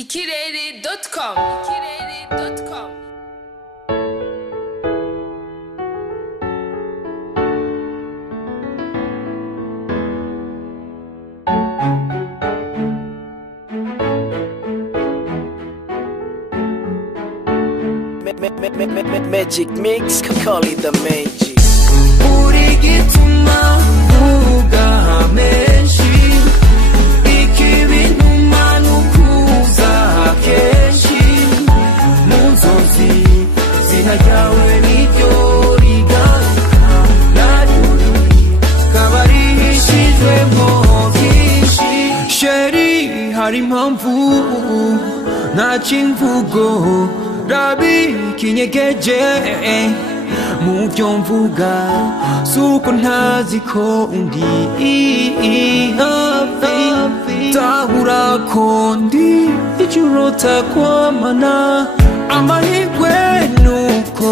ikirere.com Magic mix, call it the magic. 우리 기쁨만 누가 menshi ikibinuman ukuza kenshi munzozi zina ryawe niryo rigaruka naryo kabarihishijwemo byinshi sheri hari impamvu ntaca imvugo rabi kinyegeje muvyo mvuga suko ntazi ko undi hafi tahura ko ndi icurota kwamana amahirwe nuko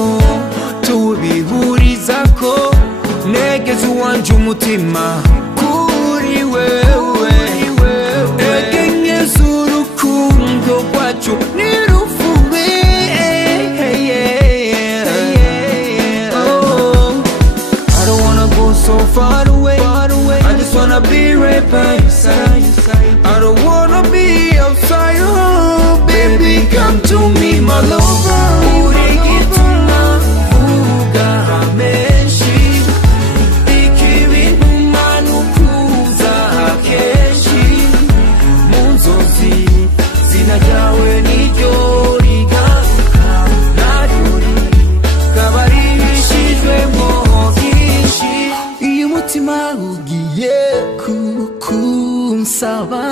tubihurizako negeze uwanje umutima kuri wewe egenyeza urukundo rwacu so far away, I just wanna be right by your side. I don't wanna be outside, oh baby, come to me, my lover. 우리기tumma 우가 menshi ikibinuman ukuza kenshi munzozi zina ryawe niryo rigaruka naryo kabarihishijwemo umutima ugiye kunsaba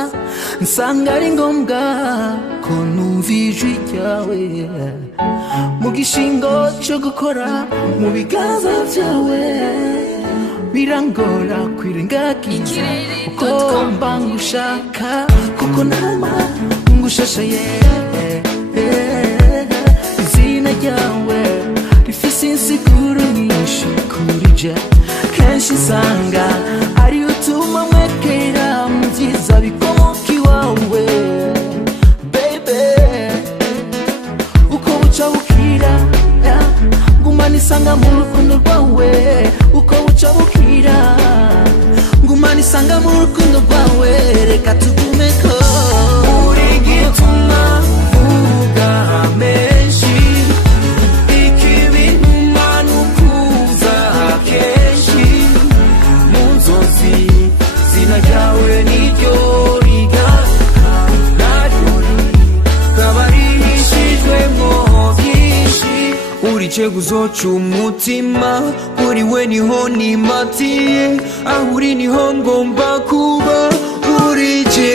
nsanga ari ngombwa ko numva ijwi ryawe mu gishingo cyo gukora mu biganza byawe birangora kwirengagiza uko mba ngushaka kuko nama ngushashaye izina ryawe rifise insiguro nyinshi kuri je kenshi nsanga ari utuma mwekera mu byiza bikomoka iwawe baby uko buca bukira ngumana isanga mu rukundo rwawe uko buca bukira ngumana isanga mu rukundo rwawe reka tugumeko uri gituma uga menshi ikibinuman ukuza kenshi zina ryawe niryo rigaruka naryo kabarihishijwemo byinshi uri ceguzo c'umutima uri we niho nimatiye aho uri niho ngomba kuba uri je